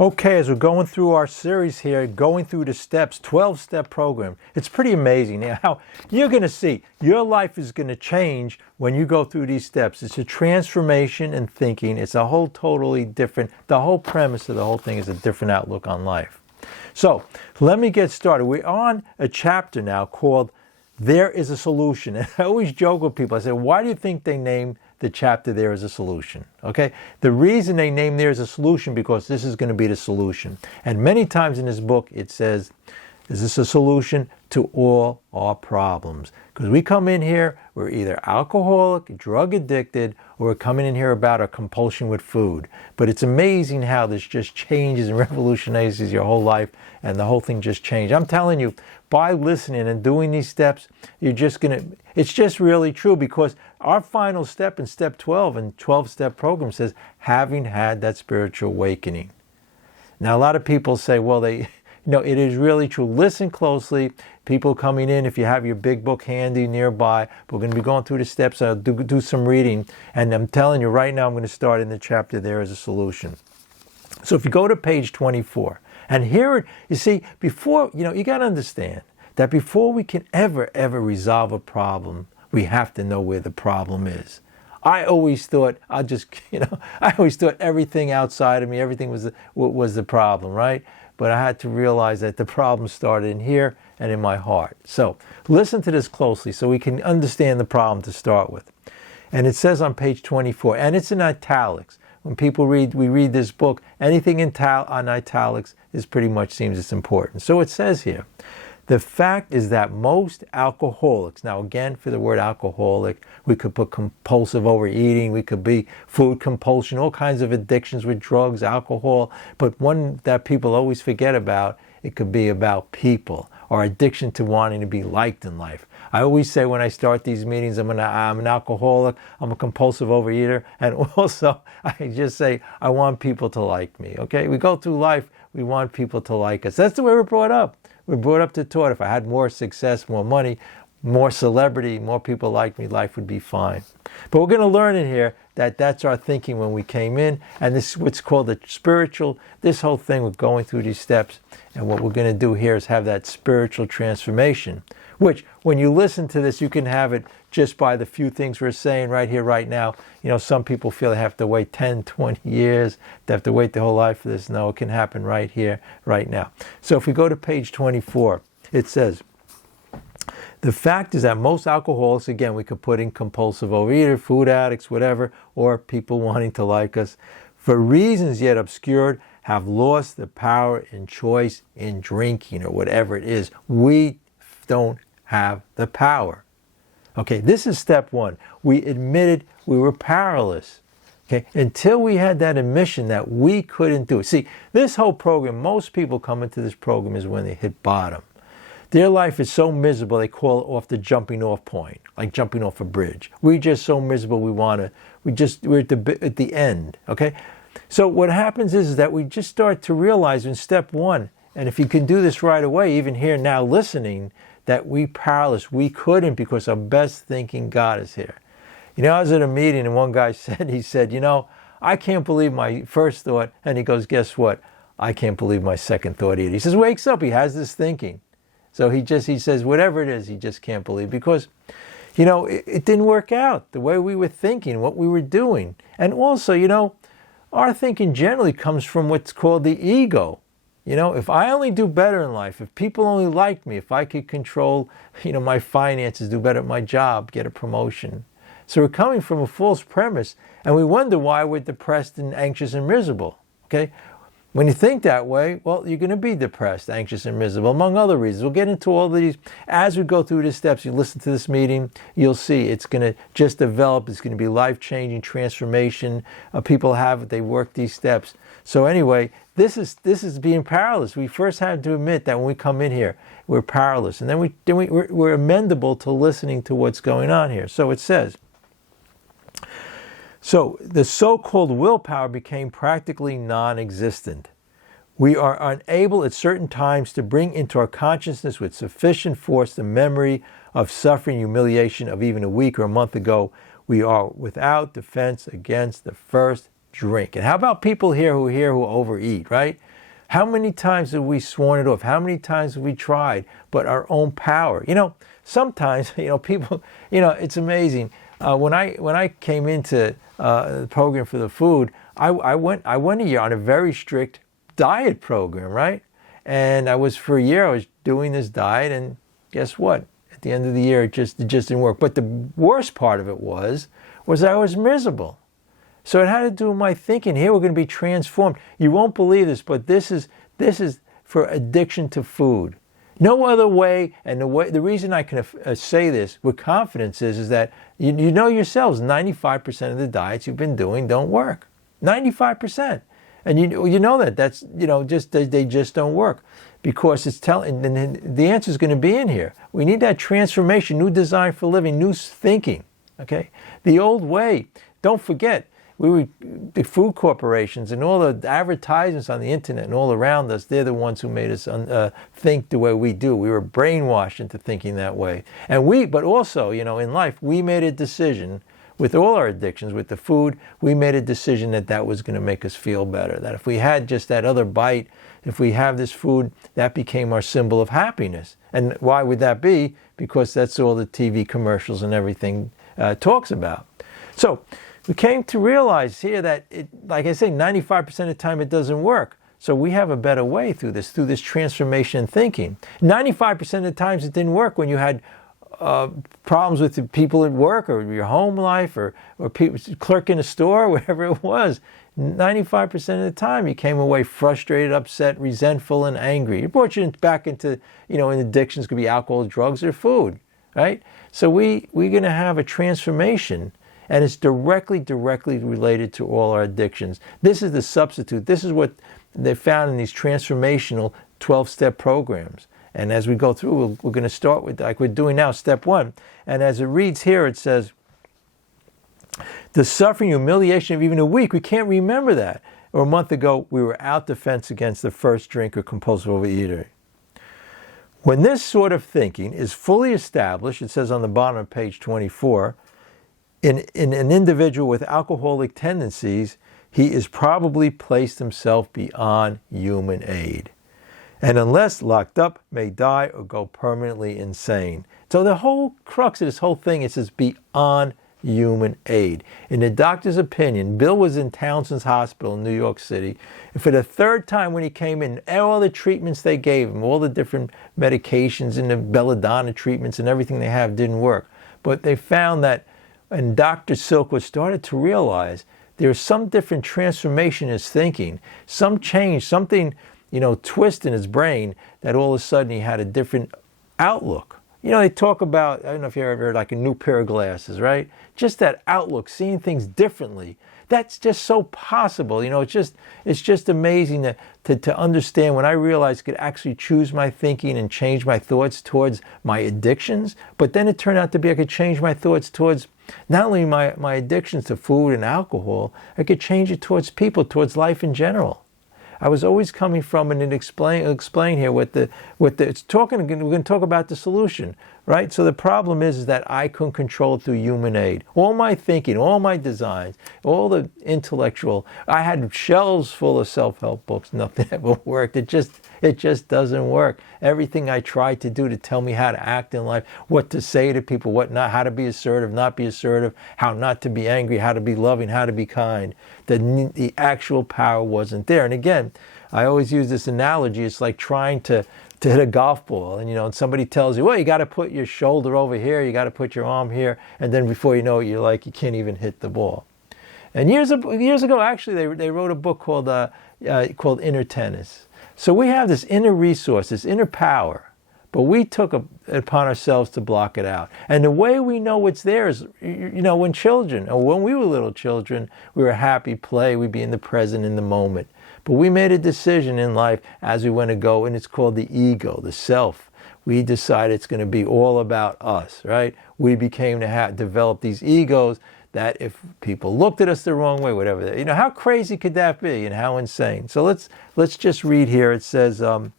Okay, as we're going through our series here, going through the steps, 12-step program, it's pretty amazing how you're going to see your life is going to change when you go through these steps. It's a transformation in thinking. It's a whole totally different, the whole premise of the whole thing is a different outlook on life. So let me get started. We're on a chapter now called There is a Solution. And I always joke with people. I say, why do you think they named the chapter There is a Solution? Okay, the reason they name There is a Solution because this is going to be the solution. And many times in this book it says, is this a solution to all our problems? Because we come in here, we're either alcoholic, drug addicted, or we're coming in here about a compulsion with food. But it's amazing how this just changes and revolutionizes your whole life, and the whole thing just changed. I'm telling you, by listening and doing these steps, you're just going to, it's just really true, because our final step in step 12 and 12-step program says, having had that spiritual awakening. Now, a lot of people say, well, it is really true. Listen closely. People coming in, if you have your big book handy nearby, we're going to be going through the steps. I'll do some reading. And I'm telling you right now, I'm going to start in the chapter, There is a Solution. So if you go to page 24, and here, you see, before, you got to understand that before we can ever resolve a problem, we have to know where the problem is. I always thought, I always thought everything outside of me, everything was the problem, right? But I had to realize that the problem started in here and in my heart. So listen to this closely so we can understand the problem to start with. And it says on page 24, and it's in italics. When we read this book, anything on italics is pretty much seems it's important. So it says here, the fact is that most alcoholics, now again, for the word alcoholic, we could put compulsive overeating, we could be food compulsion, all kinds of addictions with drugs, alcohol, but one that people always forget about, it could be about people, or addiction to wanting to be liked in life. I always say when I start these meetings, I'm an alcoholic, I'm a compulsive overeater, and also I just say, I want people to like me, okay? We go through life, we want people to like us. That's the way we're brought up. We're brought up to taught if I had more success, more money, more celebrity, more people like me, life would be fine. But we're going to learn in here that that's our thinking when we came in, and this is what's called the spiritual, this whole thing with going through these steps, and what we're going to do here is have that spiritual transformation, which when you listen to this, you can have it just by the few things we're saying right here, right now. Some people feel they have to wait 10, 20 years, they have to wait their whole life for this. No, it can happen right here, right now. So if we go to page 24, it says, the fact is that most alcoholics, again, we could put in compulsive overeater, food addicts, whatever, or people wanting to like us, for reasons yet obscured, have lost the power and choice in drinking or whatever it is. We don't have the power. Okay, this is step one. We admitted we were powerless. Okay, until we had that admission that we couldn't do it. See, this whole program, most people come into this program is when they hit bottom. Their life is so miserable, they call it off the jumping off point, like jumping off a bridge. We're just so miserable, we're at the end, okay? So what happens is that we just start to realize in step one, and if you can do this right away, even here now listening, that we powerless, we couldn't because our best thinking God is here. I was at a meeting and one guy said, I can't believe my first thought, and he goes, guess what? I can't believe my second thought either. He says, wakes up, he has this thinking. So he says, whatever it is, he just can't believe because, it didn't work out the way we were thinking, what we were doing. And also, our thinking generally comes from what's called the ego. If I only do better in life, if people only like me, if I could control, my finances, do better at my job, get a promotion. So we're coming from a false premise, and we wonder why we're depressed and anxious and miserable, okay? When you think that way, well, you're going to be depressed, anxious, and miserable, among other reasons. We'll get into all of these. As we go through the steps, you listen to this meeting, you'll see it's going to just develop. It's going to be life-changing transformation. People have it. They work these steps. So anyway, this is being powerless. We first have to admit that when we come in here, we're powerless. And then we're amendable to listening to what's going on here. So it says, so the so-called willpower became practically non-existent. We are unable at certain times to bring into our consciousness with sufficient force the memory of suffering, humiliation of even a week or a month ago. We are without defense against the first drink. And how about people here who overeat, right? How many times have we sworn it off? How many times have we tried? But our own power. Sometimes, people, it's amazing. When I came into the program for the food, I went a year on a very strict diet program, right? And for a year, I was doing this diet, and guess what? At the end of the year, it just didn't work. But the worst part of it was I was miserable. So it had to do with my thinking. Here we're going to be transformed. You won't believe this, but this is for addiction to food. No other way, and the reason I can say this with confidence is that you know yourselves, 95% of the diets you've been doing don't work. 95%. And you know that's they just don't work, because it's telling. And the answer is going to be in here. We need that transformation, new design for living, new thinking. Okay, the old way. Don't forget, the food corporations and all the advertisements on the internet and all around us, they're the ones who made us think the way we do. We were brainwashed into thinking that way. But also, in life, we made a decision with all our addictions, with the food, we made a decision that was going to make us feel better. That if we had just that other bite, if we have this food, that became our symbol of happiness. And why would that be? Because that's all the TV commercials and everything talks about. So we came to realize here that, like I say, 95% of the time it doesn't work. So we have a better way through this transformation in thinking. 95% of the times it didn't work when you had problems with the people at work or your home life or people, clerk in a store, wherever it was. 95% of the time you came away frustrated, upset, resentful, and angry. It brought you back into, in addictions, could be alcohol, drugs, or food, right? So we're going to have a transformation, and it's directly related to all our addictions. This is the substitute. This is what they found in these transformational 12-step programs. And as we go through, we're going to start with, like we're doing now, step 1. And as it reads here, it says, the suffering, humiliation of even a week, we can't remember that. Or a month ago, we were out defense against the first drink or compulsive overeater. When this sort of thinking is fully established, it says on the bottom of page 24, in an individual with alcoholic tendencies, he is probably placed himself beyond human aid. And unless locked up, may die or go permanently insane. So the whole crux of this whole thing, it says beyond human aid. In the doctor's opinion, Bill was in Townsend's Hospital in New York City, and for the third time when he came in, all the treatments they gave him, all the different medications and the belladonna treatments and everything they have didn't work. But they found that, and Dr. Silkwood started to realize there's some different transformation in his thinking, some change, something, twist in his brain, that all of a sudden he had a different outlook. They talk about, I don't know if you ever heard, like a new pair of glasses, right? Just that outlook, seeing things differently. That's just so possible. It's just amazing to understand when I realized I could actually choose my thinking and change my thoughts towards my addictions. But then it turned out to be I could change my thoughts towards not only my addictions to food and alcohol, I could change it towards people, towards life in general. I was always coming from, and explain here we're going to talk about the solution, right? So the problem is that I couldn't control it through human aid. All my thinking, all my designs, all the intellectual, I had shelves full of self-help books. Nothing ever worked. It just doesn't work. Everything I tried to do to tell me how to act in life, what to say to people, what not, how to be assertive, not be assertive, how not to be angry, how to be loving, how to be kind. The actual power wasn't there. And again, I always use this analogy. It's like trying to hit a golf ball, and somebody tells you, well, you got to put your shoulder over here, you got to put your arm here, and then before you know it, you can't even hit the ball. And years ago, actually, they wrote a book called Inner Tennis. So we have this inner resource, this inner power, but we took it upon ourselves to block it out. And the way we know it's there is, when children, or when we were little children, we were happy, play, we'd be in the present, in the moment. But we made a decision in life as we went to go, and it's called the ego, the self. We decided it's going to be all about us, right? We became to develop these egos that if people looked at us the wrong way, whatever, how crazy could that be and how insane? So let's just read here. It says on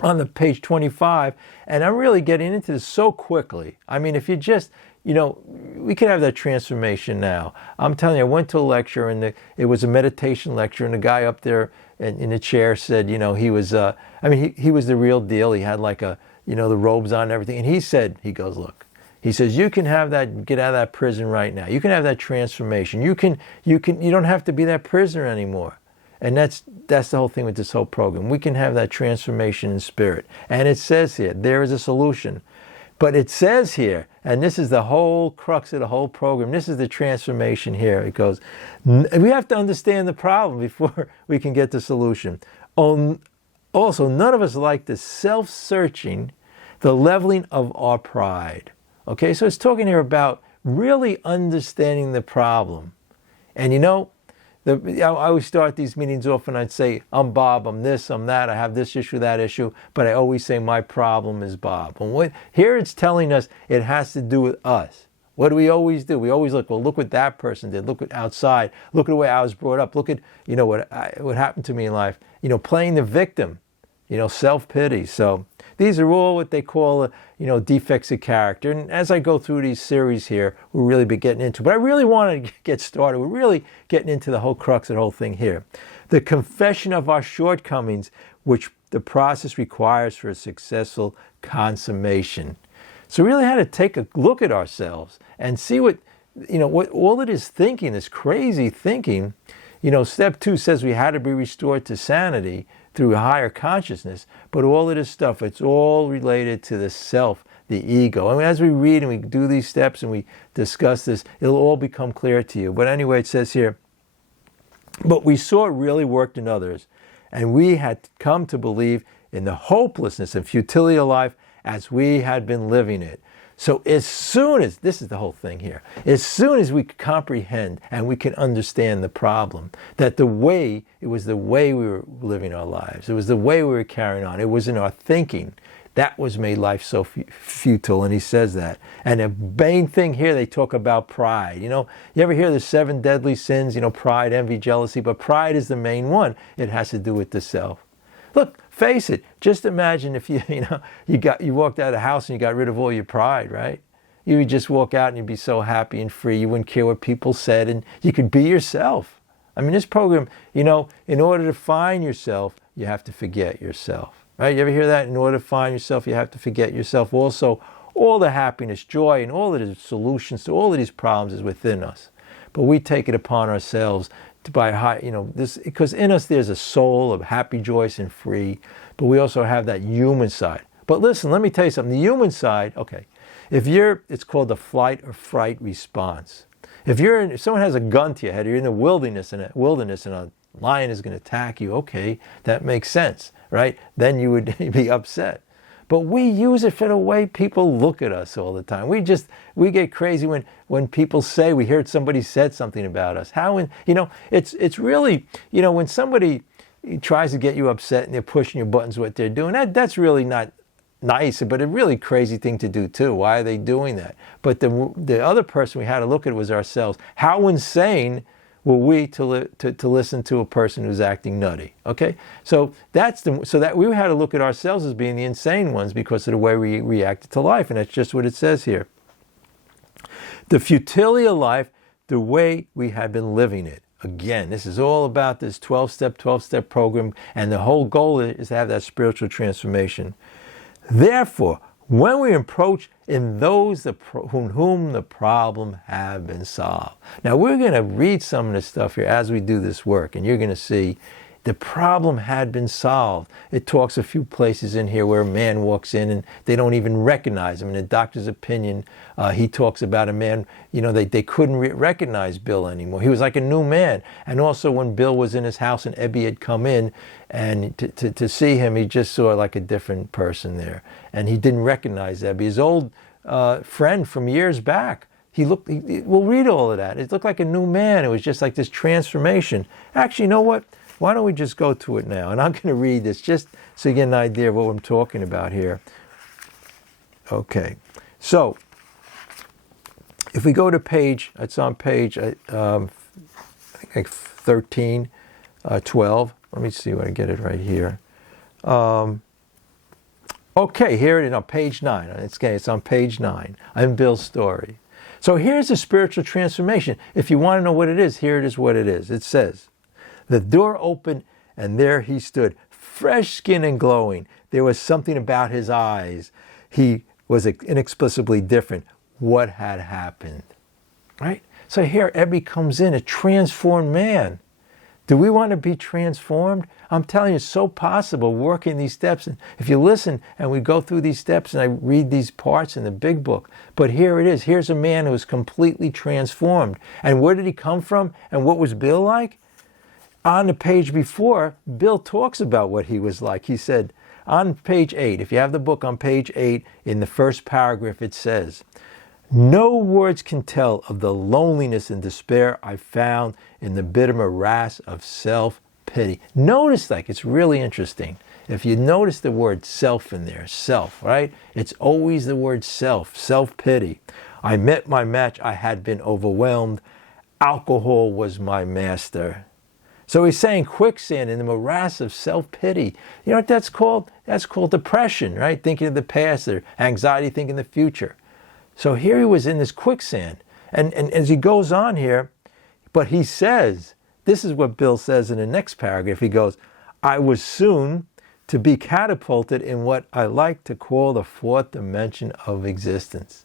the page 25, and I'm really getting into this so quickly. I mean, if you just, we can have that transformation now. I'm telling you, I went to a lecture, and it was a meditation lecture, and the guy up there in the chair said, he was, he was the real deal. He had like the robes on and everything. And he goes, look, he says, you can have that, get out of that prison right now. You can have that transformation. You don't have to be that prisoner anymore. And that's the whole thing with this whole program. We can have that transformation in spirit. And it says here, there is a solution. But it says here, and this is the whole crux of the whole program, this is the transformation here. It goes, we have to understand the problem before we can get the solution. Also, none of us like the self-searching, the leveling of our pride. Okay, so it's talking here about really understanding the problem. And I always start these meetings off and I'd say, I'm Bob, I'm this, I'm that, I have this issue, that issue, but I always say my problem is Bob. And here it's telling us it has to do with us. What do we always do? We always look what that person did, look at outside, look at the way I was brought up, look at, what happened to me in life, playing the victim, self-pity. So these are all what they call, defects of character. And as I go through these series here, we'll really be getting into it. But I really want to get started. We're really getting into the whole crux of the whole thing here. The confession of our shortcomings, which the process requires for a successful consummation. So we really had to take a look at ourselves and see what all it is thinking, this crazy thinking. Step 2 says we had to be restored to sanity through higher consciousness, but all of this stuff, it's all related to the self, the ego. And as we read and we do these steps and we discuss this, it'll all become clear to you. But anyway, it says here, but we saw it really worked in others, and we had come to believe in the hopelessness and futility of life as we had been living it. So as soon as, this is the whole thing here, as soon as we comprehend and we can understand the problem, that it was the way we were living our lives, it was the way we were carrying on, it was in our thinking, that was made life so futile, and he says that. And the main thing here, they talk about pride. You ever hear the 7 deadly sins, pride, envy, jealousy, but pride is the main one. It has to do with the self. Look, face it. Just imagine if you walked out of the house and you got rid of all your pride, right? You would just walk out and you'd be so happy and free. You wouldn't care what people said, and you could be yourself. I mean, this program, in order to find yourself, you have to forget yourself, right? You ever hear that? In order to find yourself, you have to forget yourself. Also, all the happiness, joy, and all of the solutions to all of these problems is within us. But we take it upon ourselves this, because in us there's a soul of happy, joyous, and free, but we also have that human side. But listen, let me tell you something. The human side, okay, it's called the flight or fright response. If someone has a gun to your head, or you're in the wilderness and a lion is going to attack you, okay, that makes sense, right? Then you would be upset. But we use it for the way people look at us all the time. We get crazy when people say, we heard somebody said something about us. It's really, when somebody tries to get you upset and they're pushing your buttons, what they're doing, that's really not nice, but a really crazy thing to do too. Why are they doing that? But the other person we had to look at was ourselves. How insane were we to listen to a person who's acting nutty? Okay, so that we had to look at ourselves as being the insane ones because of the way we reacted to life, and that's just what it says here. The futility of life, the way we had been living it. Again, this is all about this 12-step program, and the whole goal is to have that spiritual transformation. Therefore, when we approach in those whom the problem have been solved. Now we're going to read some of this stuff here as we do this work, and you're going to see the problem had been solved. It talks a few places in here where a man walks in and they don't even recognize him. In the doctor's opinion, he talks about a man, they couldn't recognize Bill anymore. He was like a new man. And also when Bill was in his house and Ebby had come in and to see him, he just saw like a different person there. And he didn't recognize Ebby. His old friend from years back, we'll read all of that. It looked like a new man. It was just like this transformation. Actually, you know what? Why don't we just go to it now? And I'm going to read this just so you get an idea of what I'm talking about here. Okay. So, if we go to it's on page I think 13, 12. Let me see if I can get it right here. Okay, here it is on page 9. It's on page 9. I'm Bill's story. So here's a spiritual transformation. If you want to know what it is, here it is what it is. It says, the door opened and there he stood, fresh skin and glowing. There was something about his eyes. He was inexplicably different. What had happened? Right? So here Ebby comes in, a transformed man. Do we want to be transformed? I'm telling you, it's so possible working these steps. And if you listen and we go through these steps and I read these parts in the big book, but here it is. Here's a man who was completely transformed. And where did he come from? And what was Bill like? On the page before, Bill talks about what he was like. He said, on page 8, if you have the book on page 8, in the first paragraph, it says, no words can tell of the loneliness and despair I found in the bitter morass of self-pity. Notice, it's really interesting. If you notice the word self in there, self, right? It's always the word self, self-pity. I met my match. I had been overwhelmed. Alcohol was my master. So he's saying quicksand in the morass of self-pity. You know what that's called? That's called depression, right? Thinking of the past or anxiety, thinking the future. So here he was in this quicksand. And as he goes on here, but he says, this is what Bill says in the next paragraph. He goes, I was soon to be catapulted in what I like to call the fourth dimension of existence.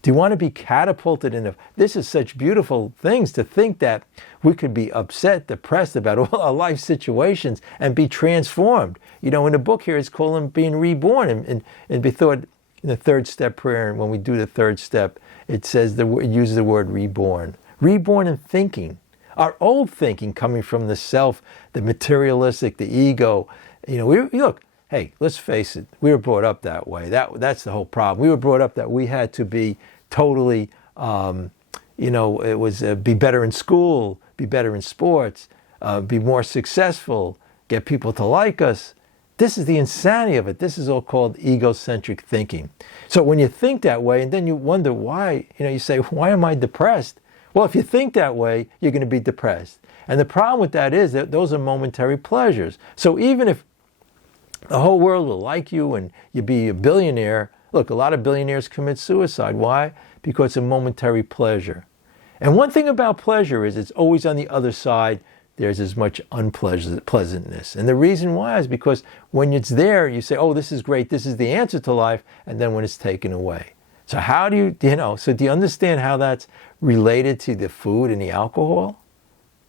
Do you want to be catapulted in this is such beautiful things to think that we could be upset, depressed about all our life situations and be transformed. You know, in the book here, it's called him being reborn. And be thought in the third step prayer, and when we do the third step, it says it uses the word reborn. Reborn in thinking. Our old thinking coming from the self, the materialistic, the ego. You know, look, hey, let's face it. We were brought up that way. That's the whole problem. We were brought up that we had to be totally, it was be better in school, be better in sports, be more successful, get people to like us. This is the insanity of it. This is all called egocentric thinking. So when you think that way, and then you wonder why, you say, why am I depressed? Well, if you think that way, you're going to be depressed. And the problem with that is that those are momentary pleasures. So even if the whole world will like you and you be a billionaire, look, a lot of billionaires commit suicide. Why? Because it's a momentary pleasure. And one thing about pleasure is it's always on the other side. There's as much unpleasantness. And the reason why is because when it's there, you say, oh, this is great. This is the answer to life. And then when it's taken away. So how do you understand how that's related to the food and the alcohol?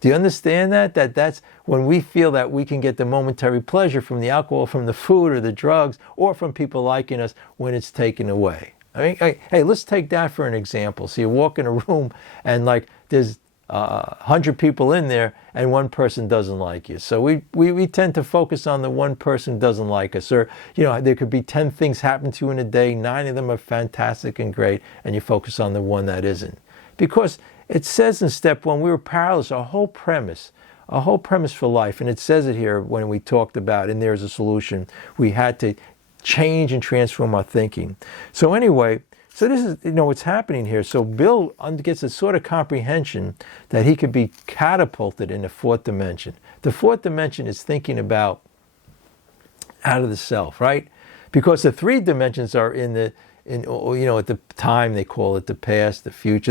Do you understand that? That's when we feel that we can get the momentary pleasure from the alcohol, from the food or the drugs, or from people liking us when it's taken away. I mean, hey, let's take that for an example. So you walk in a room and there's 100 people in there and one person doesn't like you. So we tend to focus on the one person who doesn't like us. Or, there could be 10 things happen to you in a day. 9 of them are fantastic and great. And you focus on the one that isn't. Because it says in step 1, we were powerless. A whole premise for life. And it says it here when we talked about, and there's a solution. We had to change and transform our thinking. So anyway, so this is, what's happening here. So Bill gets a sort of comprehension that he could be catapulted in the fourth dimension. The fourth dimension is thinking about out of the self, right? Because the 3 dimensions are at the time they call it the past, the future.